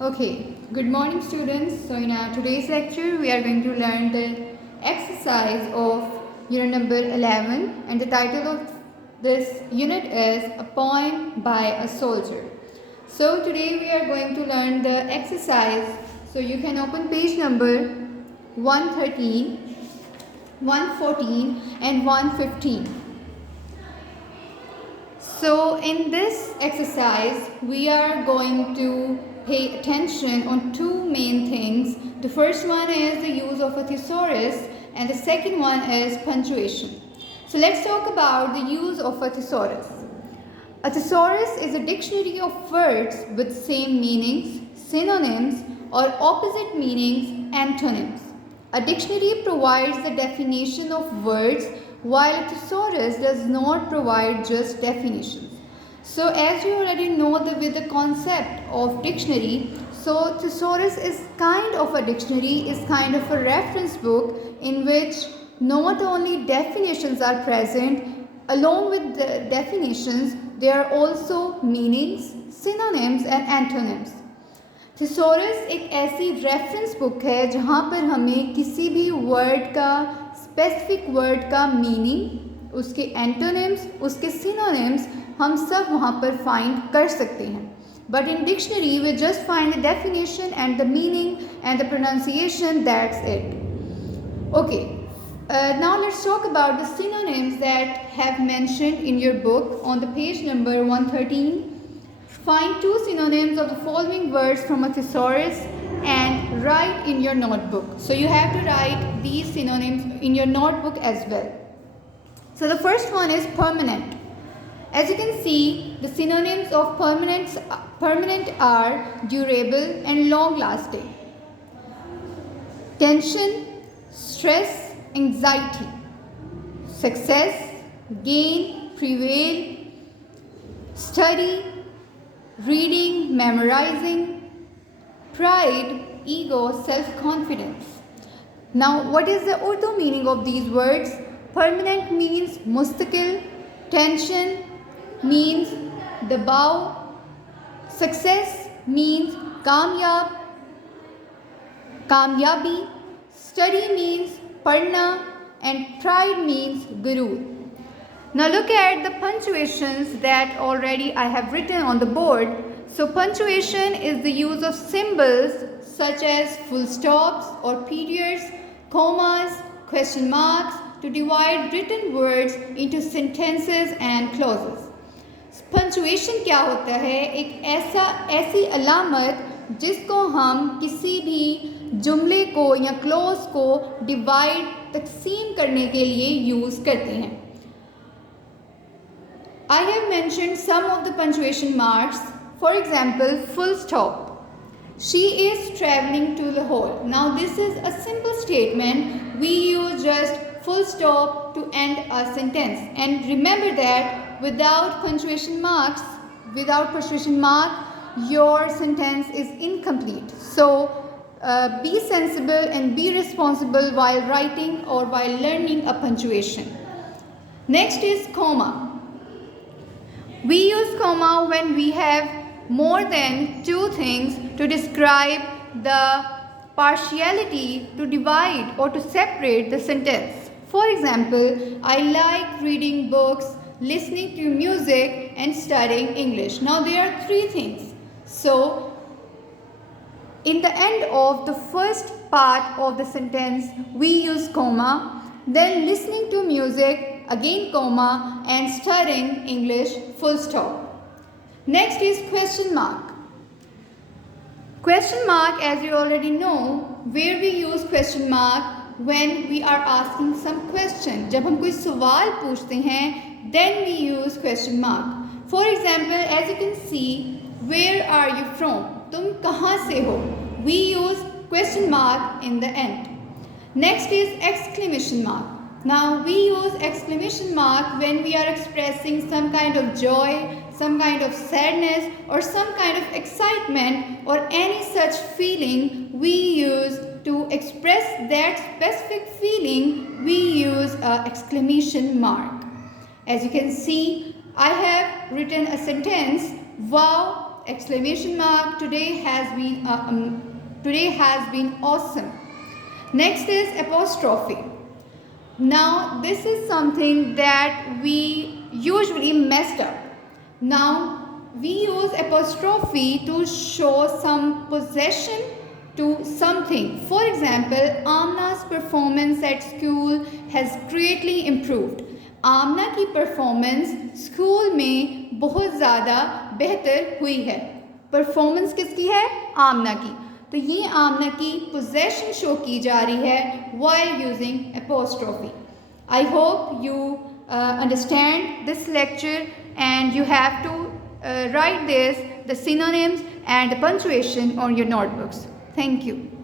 Okay, good morning students. So in our today's lecture we are going to learn the exercise of unit number 11 and the title of this unit is A Poem by a Soldier. So today we are going to learn the exercise. So you can open page number 113, 114 and 115. So in this exercise, we are going to pay attention on two main things. The first one is the use of a thesaurus and the second one is punctuation. So let's talk about the use of a thesaurus. A thesaurus is a dictionary of words with same meanings, synonyms or opposite meanings, antonyms. A dictionary provides the definition of words while a thesaurus does not provide just definitions. So as you already know with the concept of dictionary, so thesaurus is kind of a dictionary, is kind of a reference book in which not only definitions are present, along with the definitions, there are also meanings, synonyms and antonyms. Thesaurus एक ऐसी reference book है जहाँ पर हमें किसी भी word का specific word का मीनिंग, उसके एंटोनिम्स, उसके सिनोनिम्स हम सब वहाँ पर फाइंड कर सकते हैं. But in dictionary we just find the definition and the meaning and the pronunciation, that's it. Okay, now let's talk about the synonyms that have mentioned in your book on the page number 113. Find two synonyms of the following words from a thesaurus and write in your notebook. So you have to write these synonyms in your notebook as well. So the first one is permanent. As you can see, the synonyms of permanent are durable and long lasting. Tension, stress, anxiety. Success, gain, prevail. Study, reading, memorizing. Pride, ego, self-confidence. Now, what is the Urdu meaning of these words? Permanent means mustaqil. Tension means dabaw. Success means kamyabi. Study means padna. And pride means gurur. Now look at the punctuations that already I have written on the board. So punctuation is the use of symbols such as full stops or periods, commas, question marks to divide written words into sentences and clauses. Punctuation क्या होता है? एक ऐसी अलामत जिसको हम किसी भी जुमले को या क्लोज को डिवाइड, तकसीम करने के लिए यूज़ करते हैं. I have mentioned some of the punctuation marks. For example, full stop. She is traveling to Lahore. Now this is a simple statement. We use just full stop to end a sentence. And remember that without punctuation mark, your sentence is incomplete. So be sensible and be responsible while writing or while learning a punctuation. Next is comma. We use comma when we have more than two things to describe the partiality, to divide or to separate the sentence. For example, I like reading books, listening to music and studying English. Now there are three things. So in the end of the first part of the sentence, we use comma, then listening to music, again comma, and studying English, full stop. Next is question mark. Question mark, as you already know, where we use question mark when we are asking some question. जब हम कोई सवाल पूछते हैं, then we use question mark. For example, as you can see, where are you from? तुम कहाँ से हो? We use question mark in the end. Next is exclamation mark. Now we use exclamation mark when we are expressing some kind of joy, some kind of sadness or some kind of excitement or any such feeling. We use to express that specific feeling, we use an exclamation mark. As you can see, I have written a sentence, wow, exclamation mark. Today has been awesome. Next is apostrophe. Now this is something that we usually messed up. Now we use apostrophe to show some possession to something. For example, Amna's performance at school has greatly improved. आमना की performance school में बहुत ज़्यादा बेहतर हुई है. Performance किसकी है? आमना की. तो ये आमना की पोजेशन शो की जा रही है while using apostrophe. I hope you understand this lecture and you have to write the synonyms and the punctuation on your notebooks. Thank you.